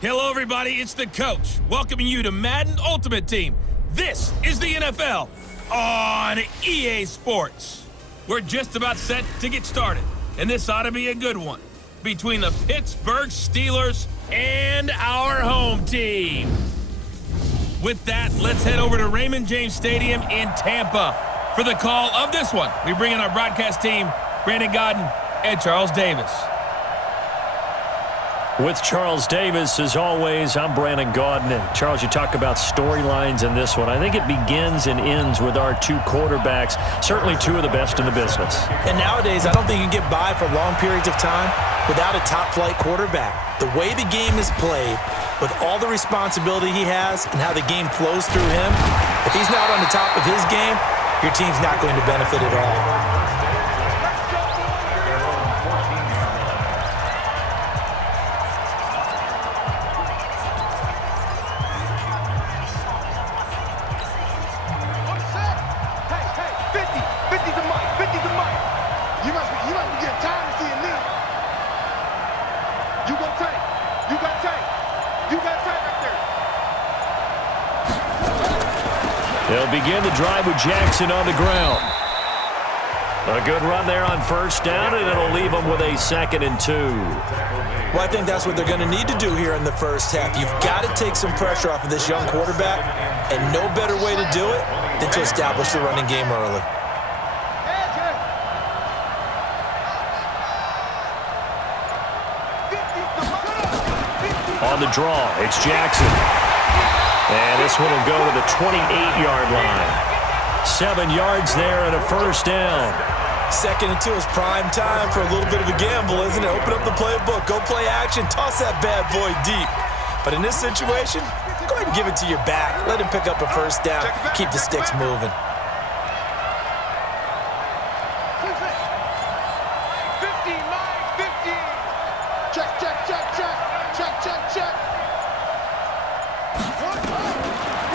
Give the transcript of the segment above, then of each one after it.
Hello, everybody. It's the coach welcoming you to Madden Ultimate Team. This is the NFL on EA Sports. We're just about set to get started, and this ought to be a good one between the Pittsburgh Steelers and our home team. With that, let's head over to Raymond James Stadium in Tampa for the call of this one. We bring in our broadcast team, Brandon Godden and Charles Davis. With Charles Davis, as always, I'm Brandon Gaudin. And Charles, you talk about storylines in this one. I think it begins and ends with our two quarterbacks, certainly two of the best in the business. And nowadays, I don't think you can get by for long periods of time without a top-flight quarterback. The way the game is played, with all the responsibility he has and how the game flows through him, if he's not on the top of his game, your team's not going to benefit at all. They'll begin the drive with Jackson on the ground. A good run there on first down, and it'll leave them with a 2nd and 2. Well, I think that's what they're going to need to do here in the first half. You've got to take some pressure off of this young quarterback, and no better way to do it than to establish the running game early. On the draw, it's Jackson. And this one will go to the 28-yard line. 7 yards there and a first down. 2nd and 2 is prime time for a little bit of a gamble, isn't it? Open up the playbook, go play action, toss that bad boy deep. But in this situation, go ahead and give it to your back. Let him pick up a first down. Keep the sticks moving.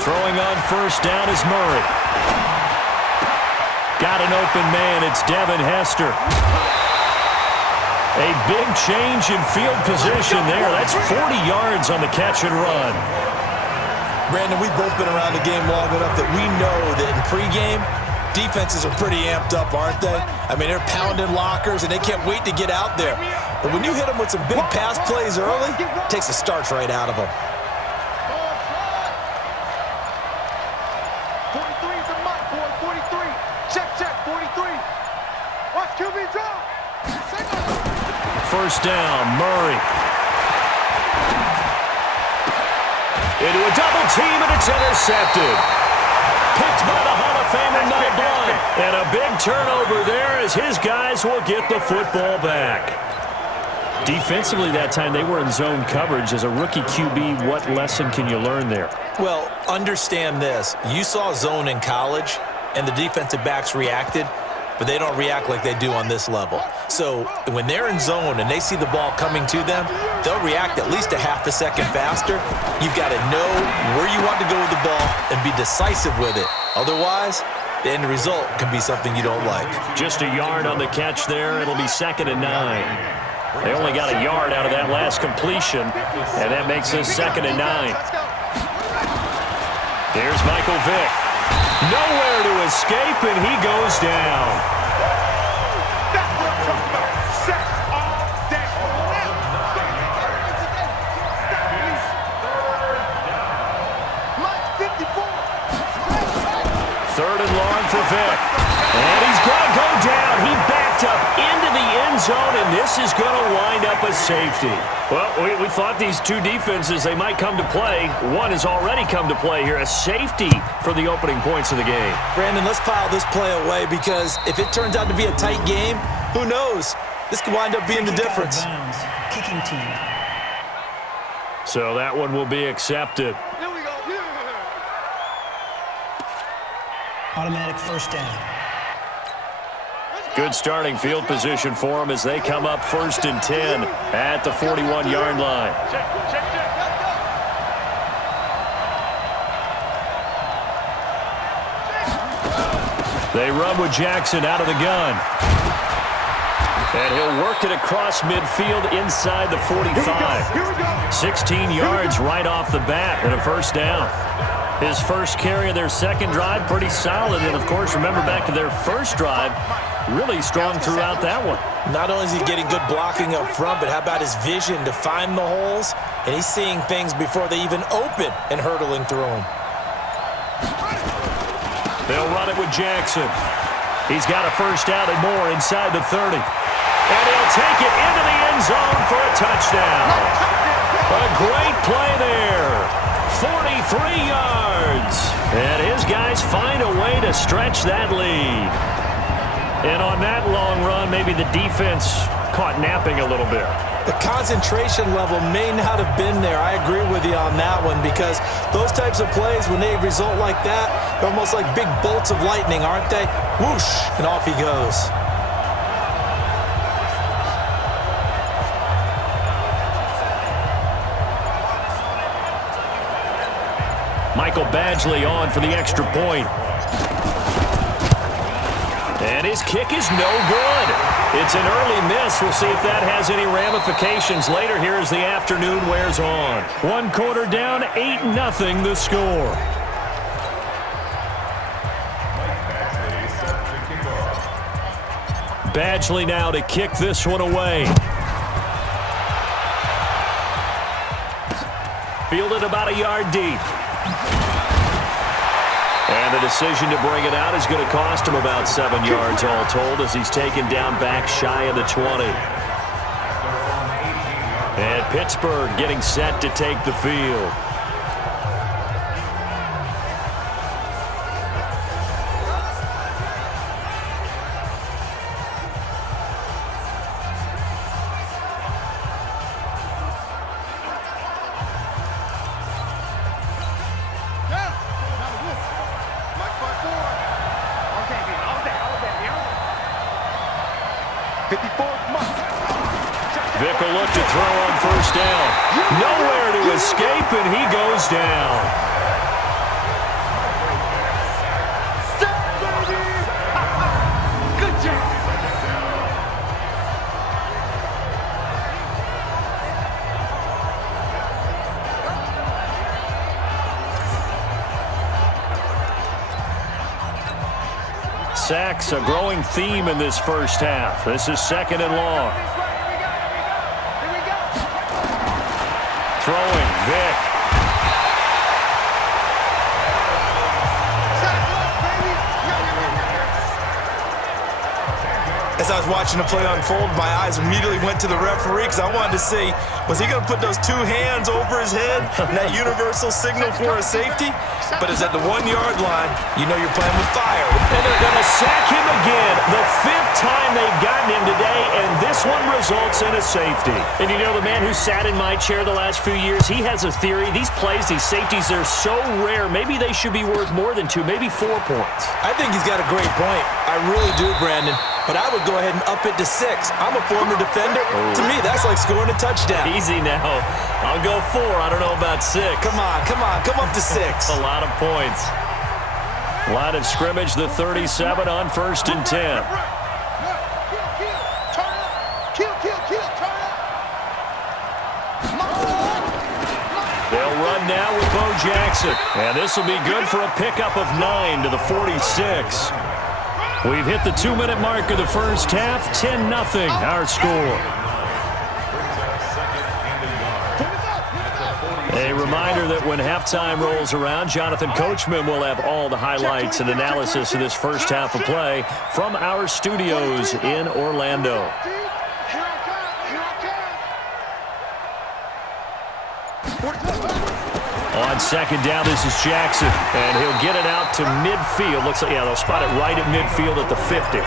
Throwing on first down is Murray. Got an open man. It's Devin Hester. A big change in field position there. That's 40 yards on the catch and run. Brandon, we've both been around the game long enough that we know that in pregame, defenses are pretty amped up, aren't they? I mean, they're pounding lockers, and they can't wait to get out there. But when you hit them with some big pass plays early, it takes the starch right out of them. First down, Murray. Into a double team, and it's intercepted. Picked by the Hall of Famer, Mel Blount. And a big turnover there as his guys will get the football back. Defensively that time, they were in zone coverage. As a rookie QB, what lesson can you learn there? Well, understand this. You saw zone in college, and the defensive backs reacted, but they don't react like they do on this level. So when they're in zone and they see the ball coming to them, they'll react at least a half a second faster. You've got to know where you want to go with the ball and be decisive with it. Otherwise, the end result can be something you don't like. Just a yard on the catch there. It'll be 2nd and 9. They only got a yard out of that last completion, and that makes this 2nd and 9. Here's Michael Vick. Nowhere to escape, and he goes down. That's what I'm talking about. Sex all day. Mike 54. 3rd and long for Vick. And he's going to go down. He backed up into the end zone, and this is going to wind up a safety. Well, we thought these two defenses, they might come to play. One has already come to play here. A safety for the opening points of the game. Brandon, let's pile this play away because if it turns out to be a tight game, who knows? This could wind up being the difference. Kicking team. So that one will be accepted. Here we go. Automatic first down. Good starting field position for them as they come up 1st and 10 at the 41-yard line. They run with Jackson out of the gun. And he'll work it across midfield inside the 45. 16 yards right off the bat and a first down. His first carry of their second drive, pretty solid. And, of course, remember back to their first drive, really strong throughout that one. Not only is he getting good blocking up front, but how about his vision to find the holes? And he's seeing things before they even open and hurdling through them. They'll run it with Jackson. He's got a first down and more inside the 30. And he'll take it into the end zone for a touchdown. A great play there. 43 yards. And his guys find a way to stretch that lead. And on that long run, maybe the defense caught napping a little bit. The concentration level may not have been there. I agree with you on that one because those types of plays, when they result like that, they're almost like big bolts of lightning, aren't they? Whoosh, and off he goes. Michael Badgley on for the extra point. And his kick is no good. It's an early miss. We'll see if that has any ramifications later here as the afternoon wears on. 1 quarter down, 8-0 the score. Badgley now to kick this one away. Fielded about a yard deep. And the decision to bring it out is going to cost him about 7 yards all told as he's taken down back shy of the 20. And Pittsburgh getting set to take the field. Vic will look to throw on first down. Nowhere to escape, and he goes down. Good job. Sacks, a growing theme in this first half. This is 2nd and long. Throwing, Vic. As I was watching the play unfold, my eyes immediately went to the referee because I wanted to see, was he going to put those 2 hands over his head and that universal signal for a safety? But it's at the 1-yard line. You know you're playing with fire. And they're going to sack him again. The 5th time they've gotten him today, and this one results in a safety. And you know, the man who sat in my chair the last few years, he has a theory. These plays, these safeties, they're so rare. Maybe they should be worth more than 2, maybe 4 points. I think he's got a great point. I really do, Brandon. But I would go ahead and up it to 6. I'm a former defender. To me, that's like scoring a touchdown. Easy now. I'll go 4. I don't know about 6. Come on. Come up to 6. A lot of points. Line of scrimmage, the 37 on 1st and 10. They'll run now with Bo Jackson. And this will be good for a pickup of 9 to the 46. We've hit the 2-minute mark of the first half. 10-0 our score. A reminder that when halftime rolls around, Jonathan Coachman will have all the highlights and analysis of this first half of play from our studios in Orlando. On 2nd down, this is Jackson, and he'll get it out to midfield. Looks like, yeah, they'll spot it right at midfield at the 50.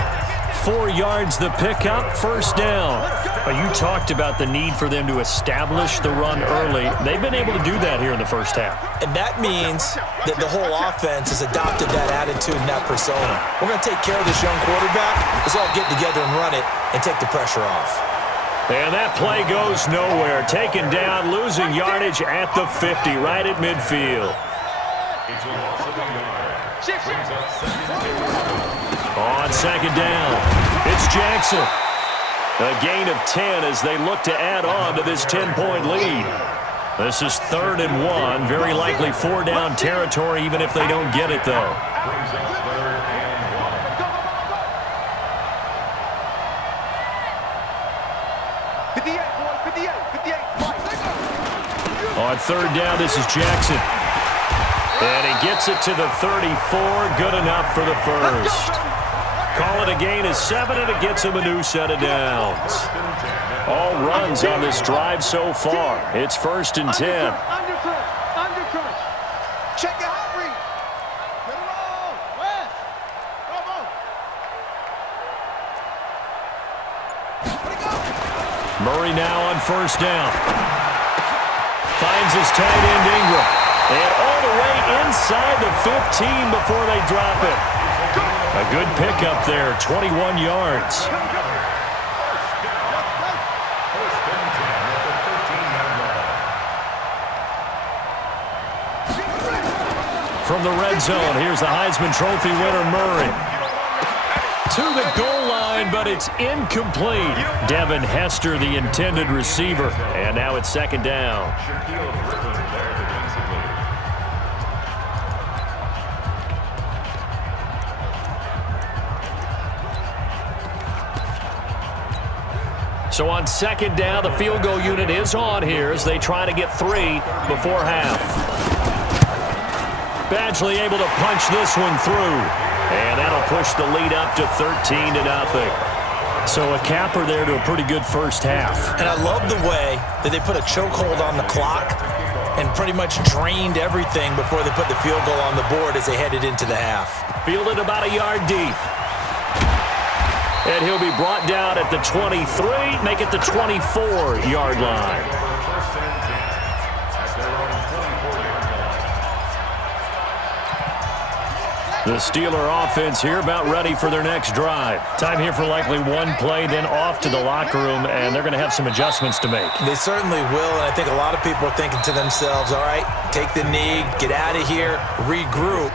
4 yards the pickup, first down. Well, you talked about the need for them to establish the run early. They've been able to do that here in the first half. And that means that the whole offense has adopted that attitude and that persona. We're going to take care of this young quarterback. Let's all get together and run it and take the pressure off. And that play goes nowhere. Taken down, losing yardage at the 50, right at midfield. On second down, it's Jackson. A gain of 10 as they look to add on to this 10-point lead. This is 3rd and 1. Very likely 4-down territory, even if they don't get it, though. On 3rd down, this is Jackson. And he gets it to the 34. Good enough for the first. Call it a gain of 7, and it gets him a new set of downs. All runs on this drive so far. It's 1st and 10. Under. Check it out, Reed. Get it on. West. Come on. Murray now on 1st down. Finds his tight end Ingram. And all the way inside the 15 before they drop it. A good pickup there, 21 yards. From the red zone, here's the Heisman Trophy winner, Murray. To the goal line, but it's incomplete. Devin Hester, the intended receiver. And now it's 2nd down. So on 2nd down, the field goal unit is on here as they try to get 3 before half. Badgley able to punch this one through. And that'll push the lead up to 13-0. So a capper there to a pretty good first half. And I love the way that they put a chokehold on the clock and pretty much drained everything before they put the field goal on the board as they headed into the half. Fielded about a yard deep. And he'll be brought down at the 23, make it the 24-yard line. The Steeler offense here about ready for their next drive. Time here for likely one play, then off to the locker room, and they're going to have some adjustments to make. They certainly will, and I think a lot of people are thinking to themselves, all right, take the knee, get out of here, regroup.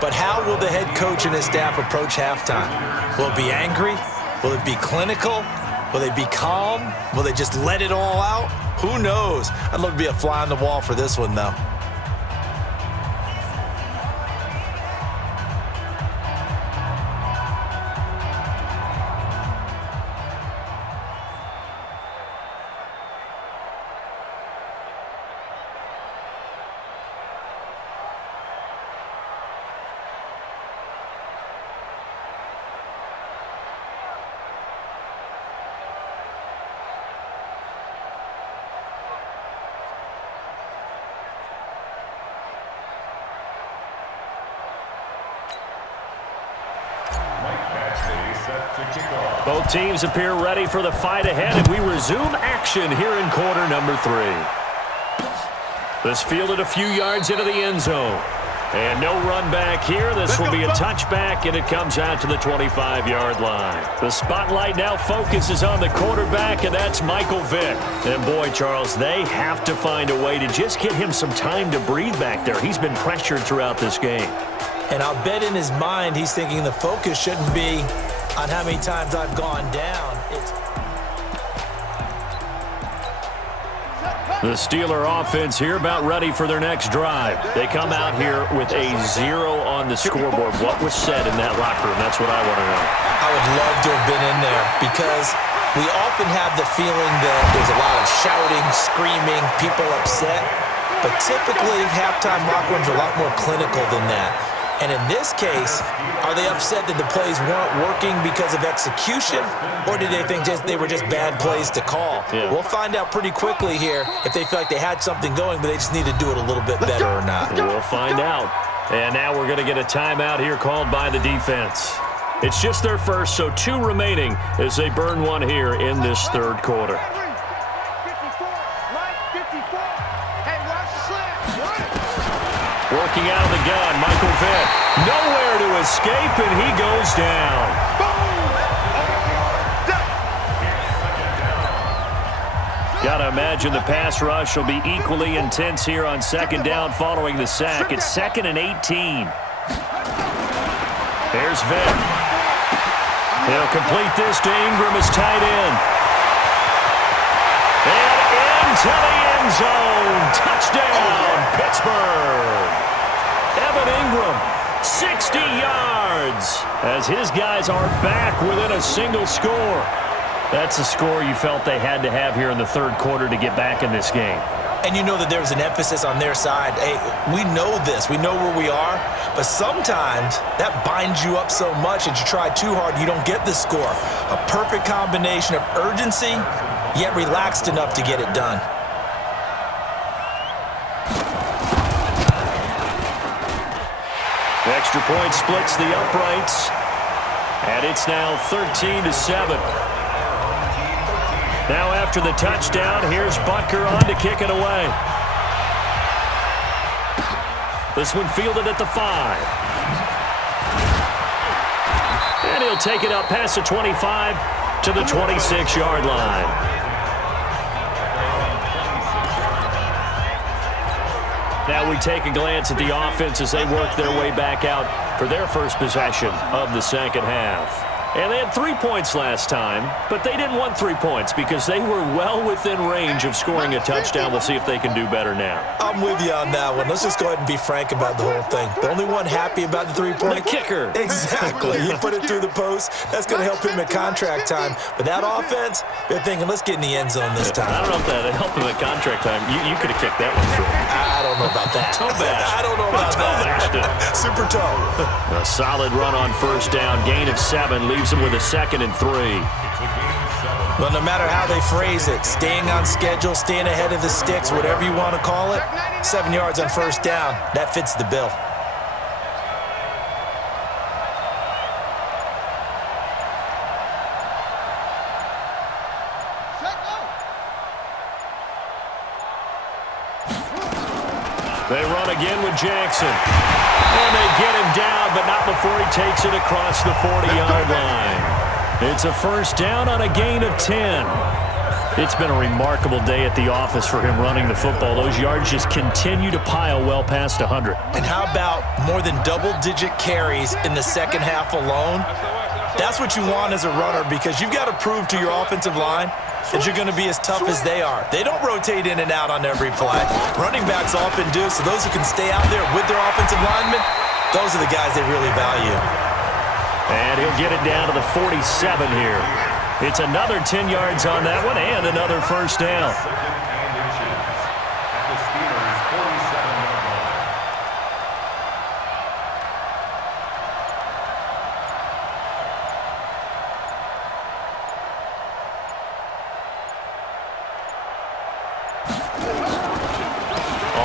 But how will the head coach and his staff approach halftime? Will it be angry? Will it be clinical? Will they be calm? Will they just let it all out? Who knows? I'd love to be a fly on the wall for this one, though. Both teams appear ready for the fight ahead, and we resume action here in quarter number 3. This fielded a few yards into the end zone. And no run back here. This will be a touchback, and it comes out to the 25-yard line. The spotlight now focuses on the quarterback, and that's Michael Vick. And boy, Charles, they have to find a way to just get him some time to breathe back there. He's been pressured throughout this game. And I'll bet in his mind he's thinking the focus shouldn't be on how many times I've gone down. The Steeler offense here about ready for their next drive. They come out here with a 0 on the scoreboard. What was said in that locker room? That's what I want to know. I would love to have been in there because we often have the feeling that there's a lot of shouting, screaming, people upset. But typically, halftime locker rooms are a lot more clinical than that. And in this case, are they upset that the plays weren't working because of execution, or did they think they were just bad plays to call? Yeah. We'll find out pretty quickly here if they feel like they had something going, but they just need to do it a little bit better or not. We'll find out. And now we're going to get a timeout here called by the defense. It's just their first, so 2 remaining as they burn one here in this third quarter. 54, Mike, 54. Hey, watch the slam. Working out of the gun, Michael Vick. Nowhere to escape, and he goes down. Got to imagine the pass rush will be equally intense here on second down following the sack. It's 2nd and 18. There's Vick. He'll complete this to Ingram as tight end. And into the end zone. Touchdown, Pittsburgh. Evan Ingram, 60 yards, as his guys are back within a single score. That's a score you felt they had to have here in the third quarter to get back in this game. And you know that there was an emphasis on their side. Hey, we know this. We know where we are. But sometimes that binds you up so much that you try too hard, you don't get the score. A perfect combination of urgency, yet relaxed enough to get it done. The extra point splits the uprights. And it's now 13-7. Now after the touchdown, here's Butker on to kick it away. This one fielded at the 5. And he'll take it up past the 25 to the 26-yard line. Now we take a glance at the offense as they work their way back out for their first possession of the second half. And they had 3 points last time, but they didn't want 3 points because they were well within range of scoring a touchdown. We'll see if they can do better now. I'm with you on that one. Let's just go ahead and be frank about the whole thing. The only one happy about the 3-point? The kicker. Exactly. He put it through the post. That's going to help him at contract time. But that offense, they're thinking, let's get in the end zone this time. I don't know if that helped him at contract time. You could have kicked that one through. I don't know about that. I don't know about that. Super toe. A solid run on first down. Gain of 7 leaves him with a 2nd and 3. Well, no matter how they phrase it, staying on schedule, staying ahead of the sticks, whatever you want to call it, 7 yards on first down, that fits the bill. They run again with Jackson. And they get him down, but not before he takes it across the 40-yard line. It's a first down on a gain of 10. It's been a remarkable day at the office for him running the football. Those yards just continue to pile well past 100. And how about more than double-digit carries in the second half alone? That's what you want as a runner because you've got to prove to your offensive line that you're going to be as tough as they are. They don't rotate in and out on every play. Running backs often do, so those who can stay out there with their offensive linemen, those are the guys they really value. And he'll get it down to the 47 here. It's another 10 yards on that one and another first down.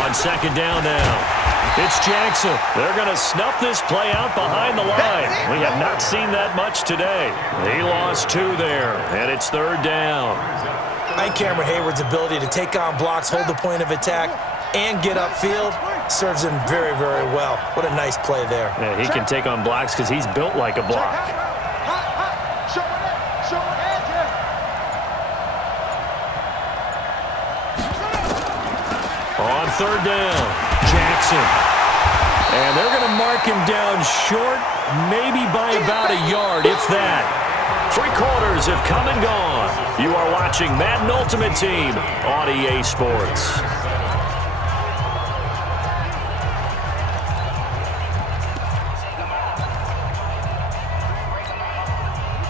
On second down now. It's Jackson. They're going to snuff this play out behind the line. We have not seen that much today. He lost 2 there, and it's third down. I think Cameron Hayward's ability to take on blocks, hold the point of attack, and get upfield serves him very, very well. What a nice play there. Yeah, he can take on blocks because he's built like a block. On third down, Jackson. And they're going to mark him down short, maybe by about a yard, if that. 3 quarters have come and gone. You are watching Madden Ultimate Team on EA Sports.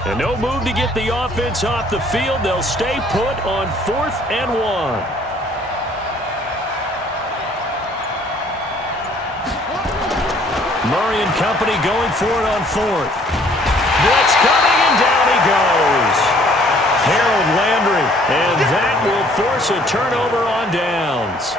And no move to get the offense off the field. They'll stay put on 4th and 1. Murray and company going for it on 4th. Blitz coming, and down he goes. Harold Landry, and that will force a turnover on downs.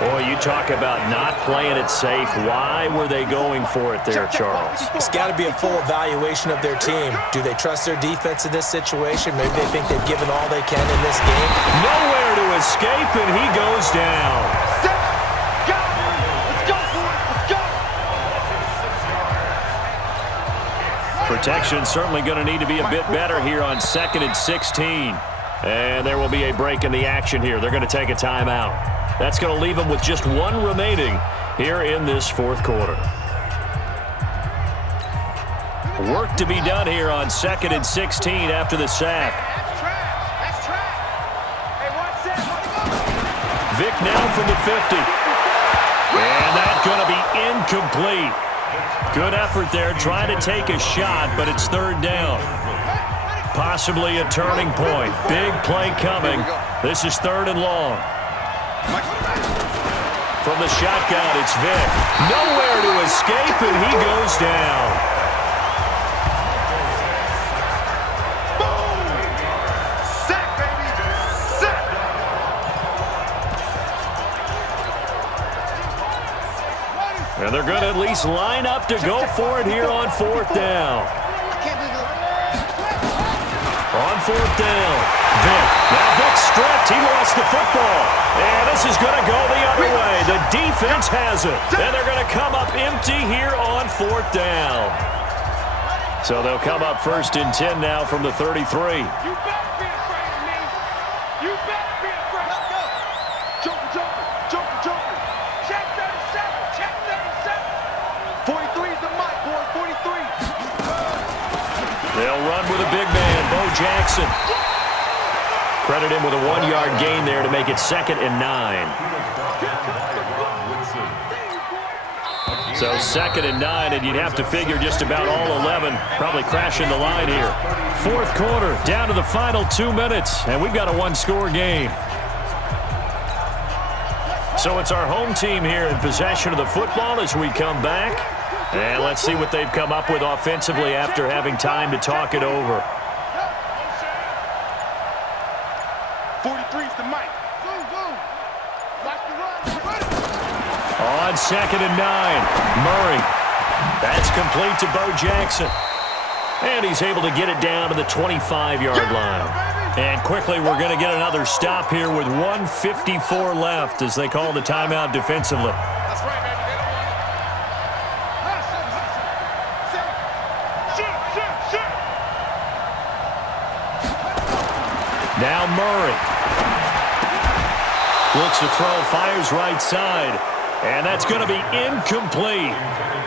Boy, you talk about not playing it safe. Why were they going for it there, Charles? It's got to be a full evaluation of their team. Do they trust their defense in this situation? Maybe they think they've given all they can in this game. Nowhere to escape, and he goes down. Protection certainly going to need to be a bit better here on 2nd and 16. And there will be a break in the action here. They're going to take a timeout. That's going to leave them with just one remaining here in this fourth quarter. Work to be done here on 2nd and 16 after the sack. Vic now from the 50. And that's going to be incomplete. Good effort there, trying to take a shot, but it's 3rd down. Possibly a turning point. Big play coming. This is 3rd and long. From the shotgun, it's Vic. Nowhere to escape, and he goes down. Sack, baby! Sack! And they're going to at least line up to go for it here on 4th down. On 4th down, Vic. Now Vic stripped. He lost the football. And this is going to go the other way. The defense has it. And they're going to come up empty here on 4th down. So they'll come up 1st and 10 now from the 33. You better be afraid of me. You better be afraid. Let's go. Joker. Check 37. 43 is the mic, boy. 43. They'll run with a big man, Bo Jackson. Credit him with a 1-yard gain there to make it 2nd and 9. So 2nd and 9, and you'd have to figure just about all 11 probably crashing the line here. 4th quarter, down to the final 2 minutes, and we've got a 1-score game. So it's our home team here in possession of the football as we come back. And let's see what they've come up with offensively after having time to talk it over. 43's the mic. Watch the run. On 2nd and 9, Murray. That's complete to Bo Jackson. And he's able to get it down to the 25-yard line. And quickly we're going to get another stop here with 1:54 left as they call the timeout defensively. That's right, baby. They don't want it. Shoot. Now Murray. Looks to throw, fires right side. And that's going to be incomplete.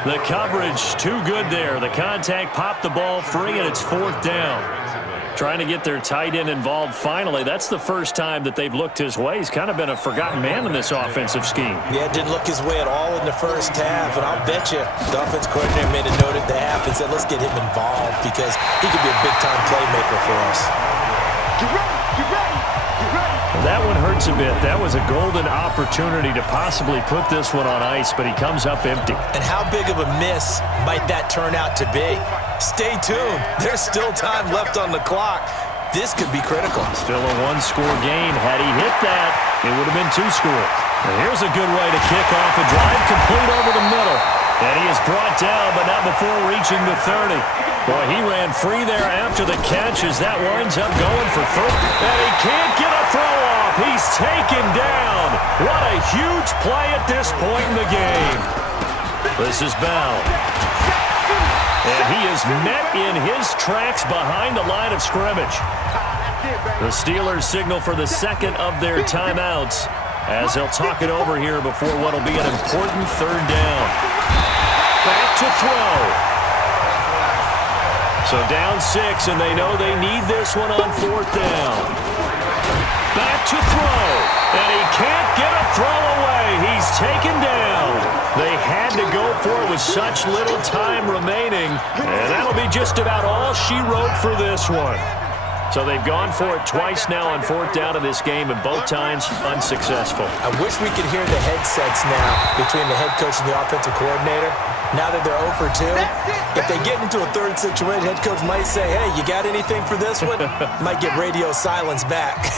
The coverage too good there. The contact popped the ball free, and it's 4th down. Trying to get their tight end involved finally. That's the first time that they've looked his way. He's kind of been a forgotten man in this offensive scheme. Yeah, it didn't look his way at all in the first half, and I'll bet you the offense coordinator made a note at the half and said, let's get him involved because he could be a big-time playmaker for us. Get ready. That one hurts a bit. That was a golden opportunity to possibly put this one on ice, but he comes up empty. And how big of a miss might that turn out to be? Stay tuned. There's still time left on the clock. This could be critical. Still a 1-score game. Had he hit that, it would have been 2 scores. And here's a good way to kick off a drive complete over the middle. And he is brought down, but not before reaching the 30. Boy, he ran free there after the catch as that winds up going for 30. And he can't get a throw off. He's taken down. What a huge play at this point in the game. This is Bell. And he is met in his tracks behind the line of scrimmage. The Steelers signal for the second of their timeouts as they'll talk it over here before what will be an important 3rd down. Back to throw. So down 6, and they know they need this one on 4th down. Back to throw. And he can't get a throw away. He's taken down. They had to go for it with such little time remaining. And that'll be just about all she wrote for this one. So they've gone for it twice now on 4th down in this game, and both times unsuccessful. I wish we could hear the headsets now between the head coach and the offensive coordinator. Now that they're 0 for 2, if they get into a 3rd situation, head coach might say, hey, you got anything for this one? Might get radio silence back.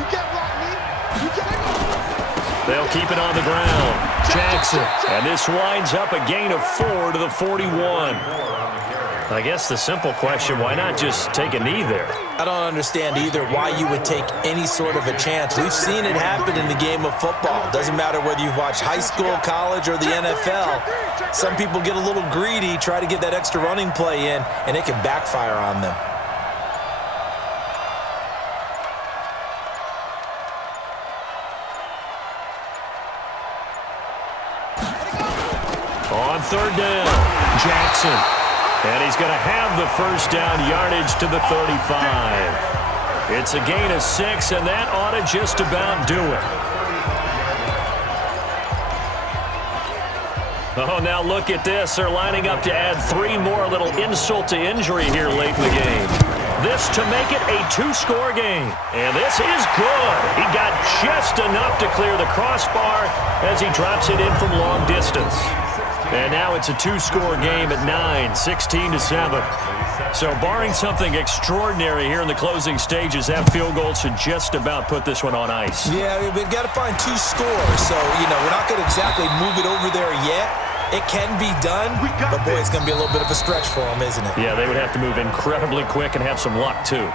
You get what, me? You get They'll keep it on the ground. Jackson. And this winds up a gain of 4 to the 41. I guess the simple question, why not just take a knee there? I don't understand either why you would take any sort of a chance. We've seen it happen in the game of football. Doesn't matter whether you've watched high school, college, or the NFL. Some people get a little greedy, try to get that extra running play in, and it can backfire on them. On third down, Jackson. And he's going to have the first down yardage to the 35. It's a gain of 6, and that ought to just about do it. Oh, now look at this. They're lining up to add 3 more, little insult to injury here late in the game. This to make it a 2-score game. And this is good. He got just enough to clear the crossbar as he drops it in from long distance. And now it's a 2-score game at 9, 16-7. So barring something extraordinary here in the closing stages, that field goal should just about put this one on ice. Yeah, we've got to find 2 scores. So, we're not going to exactly move it over there yet. It can be done, but boy, it's going to be a little bit of a stretch for them, isn't it? Yeah, they would have to move incredibly quick and have some luck, too.